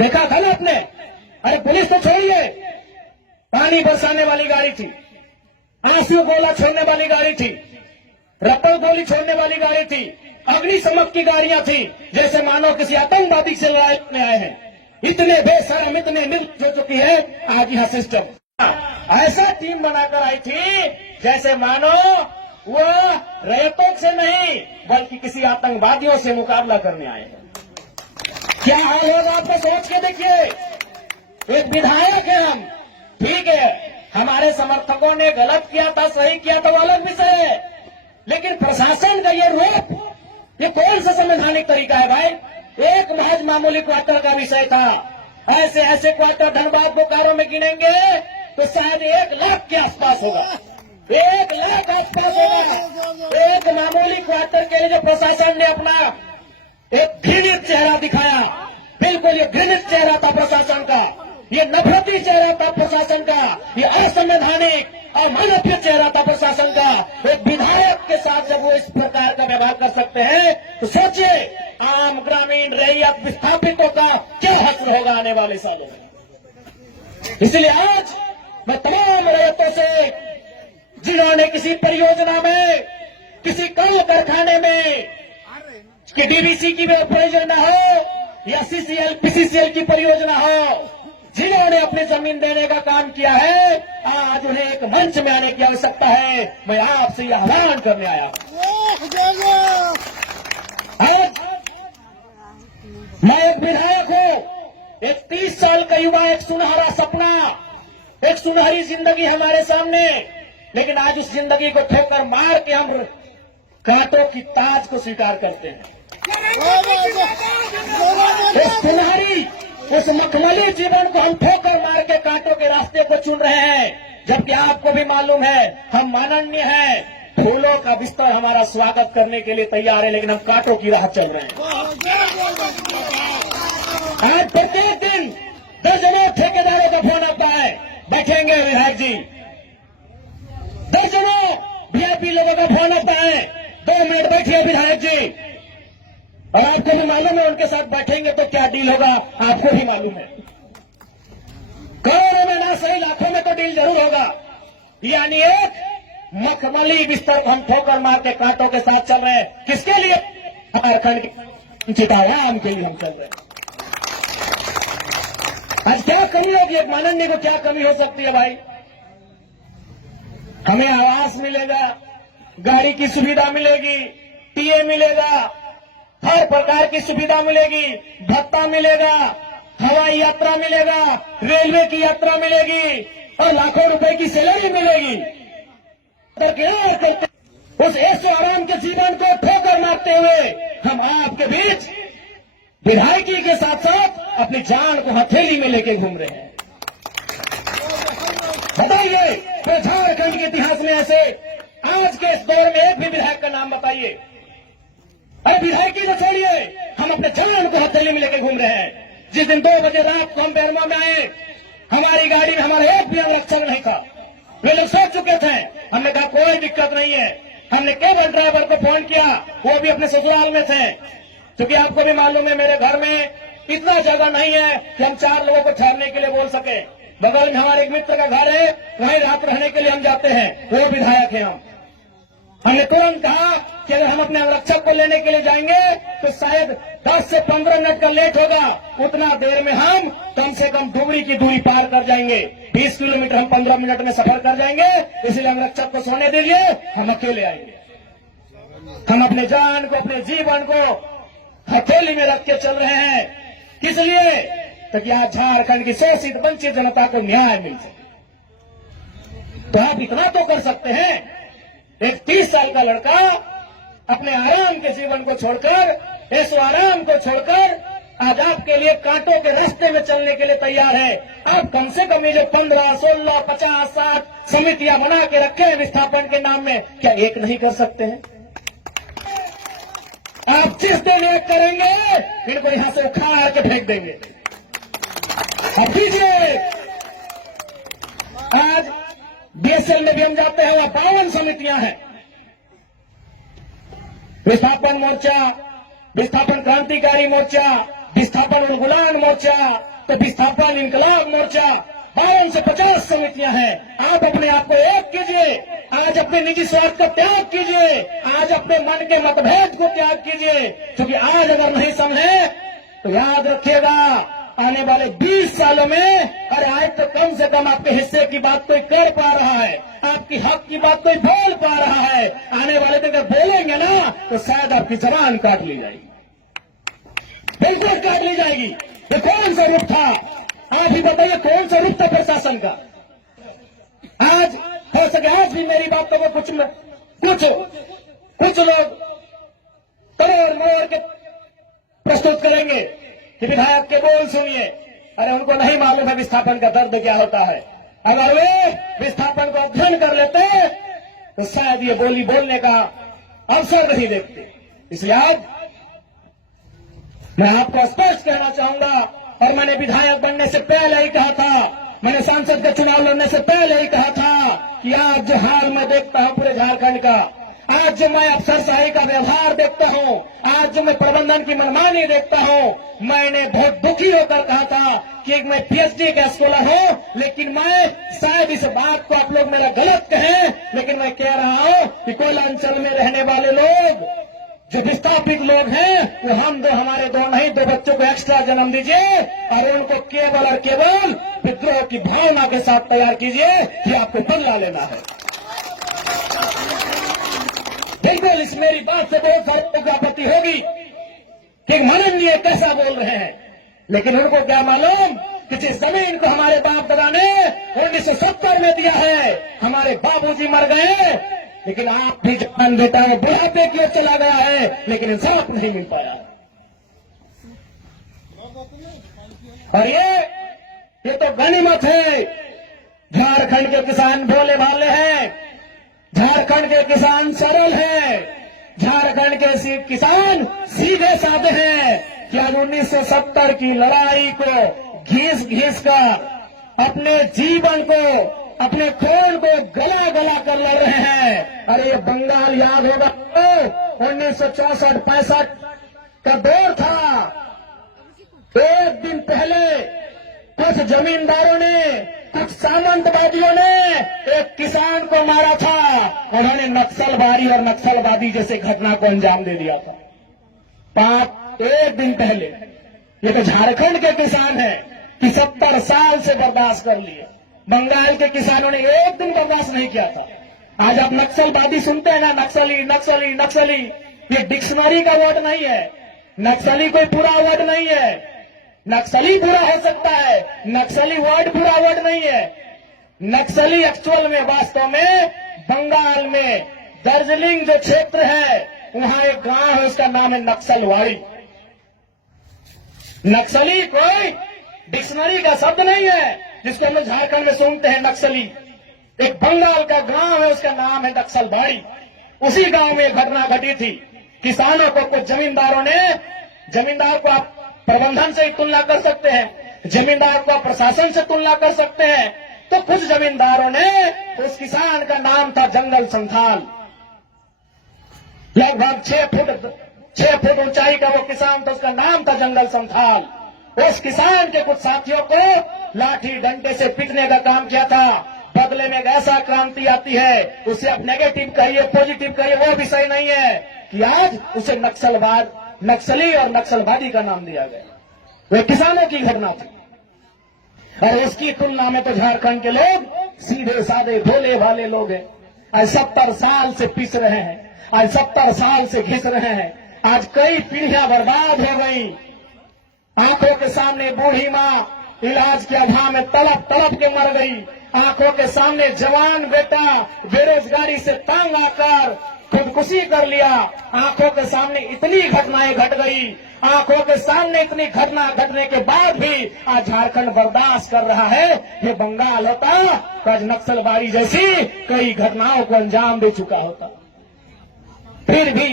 देखा था ना आपने? अरे पुलिस तो छोड़िए, पानी बरसाने वाली गाड़ी थी, आंसू गोला छोड़ने वाली गाड़ी थी, रबर गोली छोड़ने वाली गाड़ी थी, अग्निशमक की गाड़ियां थी, जैसे मानो किसी आतंकवादी से लड़ाई में आए हैं। इतने बेशरम, इतने निर्लज हो चुकी है आज यह सिस्टम। ऐसा टीम बनाकर आई थी जैसे मानो वो रैयतों से नहीं बल्कि किसी आतंकवादियों से मुकाबला करने आए हैं। क्या हाल होगा आपको सोच के देखिए। एक विधायक है हम, ठीक है, हमारे समर्थकों ने गलत किया था, सही किया था, वो अलग विषय है, लेकिन प्रशासन का ये रूप, ये कौन सा संवैधानिक तरीका है भाई? एक महज मामूली क्वार्टर का विषय था। ऐसे ऐसे क्वार्टर धनबाद बोकारो में गिनेंगे तो शायद 1 लाख के आसपास होगा, 1 लाख आसपास होगा। एक मामूली क्वार्टर के लिए जो प्रशासन ने अपना एक घृणित चेहरा दिखाया, बिल्कुल ये घृणित चेहरा था प्रशासन का, ये नफरती चेहरा था प्रशासन का, ये असंवैधानिक अमानवीय चेहरा था प्रशासन का। एक विधायक के साथ जब वो इस प्रकार का व्यवहार कर सकते हैं तो सोचिए आम ग्रामीण रैयत विस्थापितों का क्या हश्र होगा आने वाले सालों में। इसलिए आज मैं तमाम रैयतों से, जिन्होंने किसी परियोजना में, किसी कल कारखाने में, कि डीवीसी की परियोजना हो या सीसीएल पीसीसीएल की परियोजना हो, जिन्होंने अपनी जमीन देने का काम किया है, आज उन्हें एक मंच में आने की आवश्यकता है। मैं आपसे यह आह्वान करने आया हूं। आज मैं एक विधायक हूं, एक 30 साल का युवा, एक सुनहरा सपना, एक सुनहरी जिंदगी हमारे सामने, लेकिन आज उस जिंदगी को ठोकर मार के हम कांटों की ताज को स्वीकार करते हैं। उस सुनहरी, उस मखमली जीवन को हम ठोकर मार के कांटों के रास्ते को चुन रहे हैं, जबकि आपको भी मालूम है हम माननीय हैं, फूलों का बिस्तर हमारा स्वागत करने के लिए तैयार है, लेकिन हम कांटों की राह चल रहे हैं। आज प्रत्येक दिन दर्जनों ठेकेदारों का फोन आता है, बैठेंगे विधायक जी, दर्जनों वीआईपी लोगों का फोन आता है, 2 मिनट बैठिए विधायक जी, और आपको भी मालूम है उनके साथ बैठेंगे तो क्या डील होगा, आपको भी मालूम है। करोड़ों में ना सही लाखों में तो डील जरूर होगा। यानी एक मखमली बिस्तर को हम ठोकर मार के कांटों के साथ चल रहे हैं। किसके लिए? झारखंड के चिताराम के लिए हम चल रहे हैं। आज क्या कमी होगी? एक माननीय को क्या कमी हो सकती है भाई? हमें आवास मिलेगा, गाड़ी की सुविधा मिलेगी, टीए मिलेगा, हर प्रकार की सुविधा मिलेगी, भत्ता मिलेगा, हवाई यात्रा मिलेगा, रेलवे की यात्रा मिलेगी और लाखों रुपए की सैलरी मिलेगी। उस ऐशो आराम के जीवन को ठोकर मारते हुए हम आपके बीच विधायकी के साथ साथ अपनी जान को हथेली में लेके घूम रहे हैं। बताइए तो झारखंड के इतिहास में ऐसे आज के इस दौर में एक भी विधायक का नाम बताइए। अरे विधायकी तो छोड़िए, हम अपने जान को हथेली में लेके घूम रहे हैं। जिस दिन 2 बजे रात को हम बेरमा में आए, हमारी गाड़ी में हमारा एक भी अंगरक्षक नहीं था। वे लोग सोच चुके थे। हमने कहा कोई दिक्कत नहीं है। हमने केवल ड्राइवर को फोन किया, वो भी अपने ससुराल में थे, क्योंकि आपको भी मालूम है मेरे घर में इतना जगह नहीं है कि हम 4 लोगों को ठहरने के लिए बोल सके। बगल में हमारे एक मित्र का घर है, वहीं रात रहने के लिए हम जाते हैं, वो विधायक है। हमने तुरंत कहा कि अगर हम अपने अंगरक्षक को लेने के लिए जाएंगे तो शायद 10 से 15 मिनट का लेट होगा, उतना देर में हम कम से कम डुबरी की दूरी पार कर जाएंगे। 20 किलोमीटर हम 15 मिनट में सफर कर जाएंगे, इसलिए अंगरक्षक को सोने दीजिए, हम अकेले आएंगे। हम अपने जान को, अपने जीवन को हथेली में रख के चल रहे हैं। किस लिए? ताकि आज झारखंड की शोषित वंचित जनता को न्याय मिल सके। तो आप इतना तो कर सकते हैं, एक 30 साल का लड़का अपने आराम के जीवन को छोड़कर, ऐसो आराम को छोड़कर आज आपके लिए कांटों के रास्ते में चलने के लिए तैयार है। आप कम से कम ये जो 15, 16, 50, 60 समितियां बना के रखे हैं विस्थापन के नाम में, क्या एक नहीं कर सकते हैं? आप जिस दिन एक करेंगे इनको यहां से उखाड़ के फेंक देंगे। अब दीजिए, आज बीएसएल में भी हम जाते हैं, वहां 52 समितियां हैं। विस्थापन मोर्चा, विस्थापन क्रांतिकारी मोर्चा, विस्थापन उन्मूलन मोर्चा, तो विस्थापन इनकलाब मोर्चा, 52 से 50 समितियां हैं। आप अपने आप को एक कीजिए, आज अपने निजी स्वार्थ का त्याग कीजिए, आज अपने मन के मतभेद को त्याग कीजिए, क्योंकि आज अगर नहीं समझे तो याद रखिएगा आने वाले 20 सालों में, अरे आज तो कम से कम आपके हिस्से की बात कोई कर पा रहा है, आपकी हक की बात कोई बोल पा रहा है, आने वाले दिन अगर बोलेंगे ना तो शायद आपकी जबान काट ली जाएगी, बिल्कुल काट ली जाएगी। ये कौन सा रूप था? आप ही बताइए, कौन सा रूप था प्रशासन का? आज हो सके आज भी मेरी बात को कुछ लोग तोड़ मोड़ के प्रस्तुत करेंगे कि विधायक के बोल सुनिए। अरे उनको नहीं मालूम है विस्थापन का दर्द क्या होता है। अगर वे विस्थापन को अध्ययन कर लेते तो शायद ये बोली बोलने का अवसर नहीं देखते। इसलिए आज मैं आपको स्पष्ट कहना चाहूंगा, और मैंने विधायक बनने से पहले ही कहा था, मैंने सांसद का चुनाव लड़ने से पहले ही कहा था कि आज जो हाल मैं देखता हूं पूरे झारखंड का, आज जो मैं अफसरशाही का व्यवहार देखता हूं, आज जो मैं प्रबंधन की मनमानी देखता हूं, मैंने बहुत दुखी होकर कहा था कि मैं पीएचडी का स्कॉलर हूं, लेकिन मैं शायद इस बात को आप लोग मेरा गलत कहें, लेकिन मैं कह रहा हूं कि कोयलांचल में रहने वाले लोग जो विस्थापित लोग हैं, वो हम दो हमारे दो नहीं, 2 बच्चों को एक्स्ट्रा जन्म दीजिए और उनको केवल और केवल विद्रोह की भावना के साथ तैयार कीजिए कि आपको बदला लेना है। बिल्कुल इस मेरी बात से बहुत सारे लोगों को आपत्ति होगी कि माननीय कैसा बोल रहे हैं, लेकिन उनको क्या मालूम कि जिस जमीन को हमारे बाप दादा ने 1970 में दिया है, हमारे बाबूजी मर गए, लेकिन आप भी जवान बेटा बुढ़ापे की ओर चला गया है, लेकिन इंसाफ नहीं मिल पाया। और ये तो गनीमत है। झारखंड के किसान भोले भाले हैं, झारखंड के किसान सरल हैं, झारखंड के किसान सीधे साधे हैं कि आज 1970 की लड़ाई को घिस घिस कर अपने जीवन को, अपने खून को गला गला कर लड़ रहे हैं। अरे ये बंगाल याद होगा तो 1964-65 का दौर था। एक दिन पहले कुछ जमींदारों ने, कुछ सामंतवादियों ने एक किसान को मारा था, उन्होंने नक्सलबारी और नक्सलवादी जैसे घटना को अंजाम दे दिया था। एक दिन पहले ये तो झारखंड के किसान हैं कि 70 साल से बर्दाश्त कर लिए, बंगाल के किसानों ने एक दिन बर्दाश्त नहीं किया था। आज आप नक्सलवादी सुनते हैं ना, नक्सली नक्सली नक्सली, ये डिक्शनरी का वर्ड नहीं है, नक्सली कोई पूरा वर्ड नहीं है। नक्सली बुरा हो सकता है, नक्सली वर्ड बुरा वर्ड नहीं है। नक्सली एक्चुअल में वास्तव में बंगाल में दार्जिलिंग जो क्षेत्र है, वहां एक गांव है, उसका नाम है नक्सलवाड़ी। नक्सली कोई डिक्शनरी का शब्द नहीं है जिसको हम लोग झारखंड में सुनते हैं नक्सली। एक बंगाल का गांव है, उसका नाम है नक्सलबाड़ी। उसी गांव में घटना घटी थी। किसानों को कुछ जमींदारों ने, जमींदार को आप प्रबंधन से ही तुलना कर सकते हैं, जमींदार को आप प्रशासन से तुलना कर सकते हैं, तो कुछ जमींदारों ने, उस किसान का नाम था जंगल संथाल, लगभग 6 फुट ऊंचाई का वो किसान था, उसका नाम था जंगल संथाल। उस किसान के कुछ साथियों को लाठी डंडे से पीटने का काम किया था। बदले में एक ऐसा क्रांति आती है, उसे आप नेगेटिव कहिए पॉजिटिव कहिए, वो विषय नहीं है कि आज उसे नक्सलवाद, नक्सली और नक्सलवादी का नाम दिया गया। वे किसानों की घटना थी और उसकी तुलना में तो झारखंड के लोग सीधे साधे भोले भाले लोग हैं। आज 70 साल से पिस रहे हैं, आज 70 साल से घिस रहे हैं। आज कई पीढ़ियां बर्बाद हो गई। आंखों के सामने बूढ़ी माँ इलाज के अभाव में तड़प तड़प के मर गई। आंखों के सामने जवान बेटा बेरोजगारी से तंग आकर खुदकुशी कर लिया। आंखों के सामने इतनी घटनाएं घट गई, आंखों के सामने इतनी घटना घटने के बाद भी आज झारखंड बर्दाश्त कर रहा है। ये बंगाल होता तो आज नक्सलबारी जैसी कई घटनाओं को अंजाम दे चुका होता। फिर भी